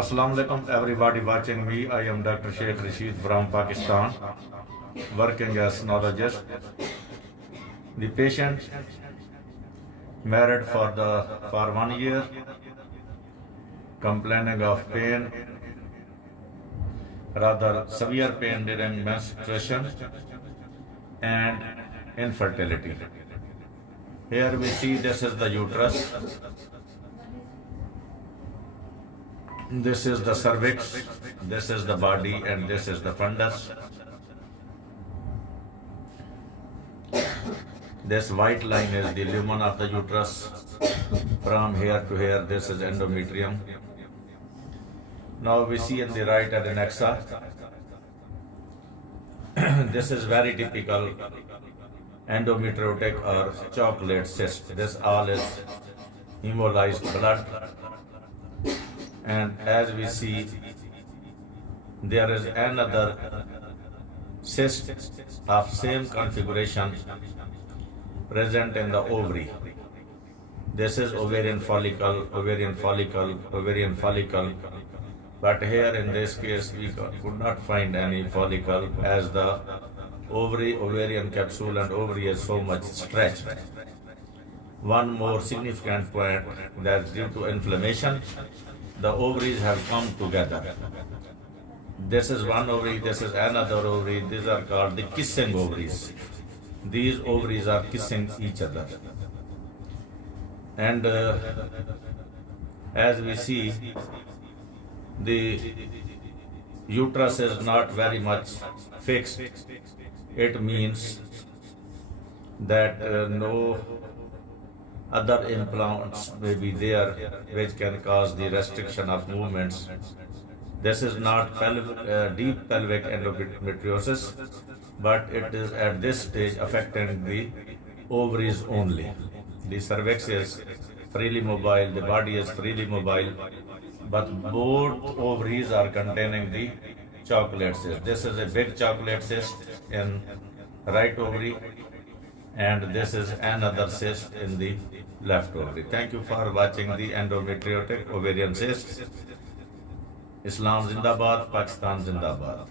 Assalamu alaikum everybody watching me. I am Dr. Sheikh Rashid from Pakistan, working as neurologist. The patient married for 1 year, complaining of pain, rather severe pain during menstruation and infertility. Here we see this is the uterus. This is the cervix, this is the body, and this is the fundus. This white line is the lumen of the uterus. From here to here, this is endometrium. Now we see in the right adnexa. This is very typical endometriotic or chocolate cyst. This all is hemolyzed blood. And as we see, there is another cyst of same configuration present in the ovary. This is ovarian follicle, ovarian follicle, ovarian follicle. But here in this case, we could not find any follicle as the ovary, ovarian capsule and ovary is so much stretched. One more significant point, that due to inflammation, the ovaries have come together. This is one ovary, this is another ovary. These are called the kissing ovaries. These ovaries are kissing each other. And as we see, the uterus is not very much fixed. It means that no other implants may be there which can cause the restriction of movements. This is not deep pelvic endometriosis, but it is at this stage affecting the ovaries only. The cervix is freely mobile, the body is freely mobile, but both ovaries are containing the chocolate cyst. This is a big chocolate cyst in right ovary, and this is another cyst in the left ovary. Thank you for watching the endometriotic ovarian cyst. Islam Zindabad, Pakistan Zindabad.